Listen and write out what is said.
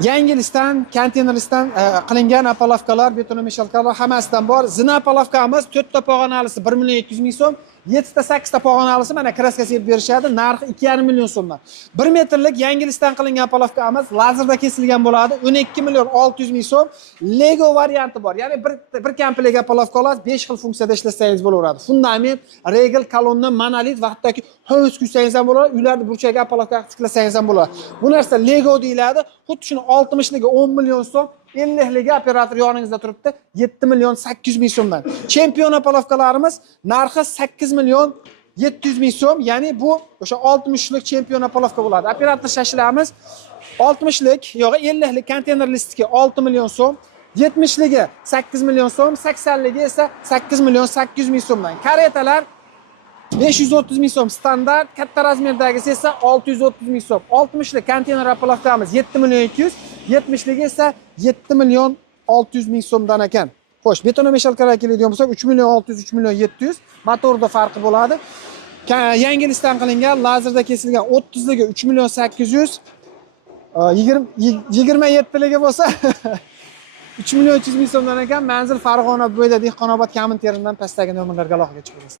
Yangilisdan, konteyneristdan qilingan apolovkalar, betonomeshalkalar hammasidan bor. Zina apolovkamiz 4 ta pog'onalisi 1 million 200 ming so'm, 7 ta 8 ta pog'onalisi mana kraska sepib berishadi. Narxi 2,5 million so'mdan. 1 metrlik yangilisdan qilingan apolovkamiz lazerda kesilgan bo'ladi. 12 million 600 ming so'm. Lego varianti bor. Ya'ni bir komplekt apolovka olasiz, 5 xil funksiyada ishlasangiz bo'laveradi. Fundament, regl, kolonna, monolit va hattoki hovuz quysangiz ham bo'ladi. Uylarni burchagiga apolovka tiklasangiz ham bo'ladi. Bu narsa Lego deyiladi. Xuddi shuni 60ligi 10 million so'm, 50ligi operator yoningizda turibdi 7 million 800 ming so'mdan. Chempion apolovkalarimiz narxi 8 million 700 ming so'm, ya'ni bu o'sha 60lik chempion apolovka bo'ladi. Operator shashilamiz 60lik yo'g'i 50lik konteyner listiki 6 million so'm, 70ligi 8 million so'm, 80ligi esa 8 million 800 ming so'mdan. Karetalar 530 ming so'm standart, katta razmerdagisi esa 630 ming so'm. 60lik konteyner apolovkamiz 7 million 200, 70ligi esa 7 million 600 ming so'mdan ekan. Xo'sh, betonomeshalkalar keladigan bo'lsak 3 million 600, 3 million 700, motorda farqi bo'ladi. Yangilisdan qilingan, lazerda kesilgan 30ligi 3 million 800, 27ligi bo'lsa 3 million 300 ming so'mdan ekan. Manzil Farg'ona bo'yida Dehqonobod Kamin terimidan pastdagi nomerlarga aloqaga chiqasiz.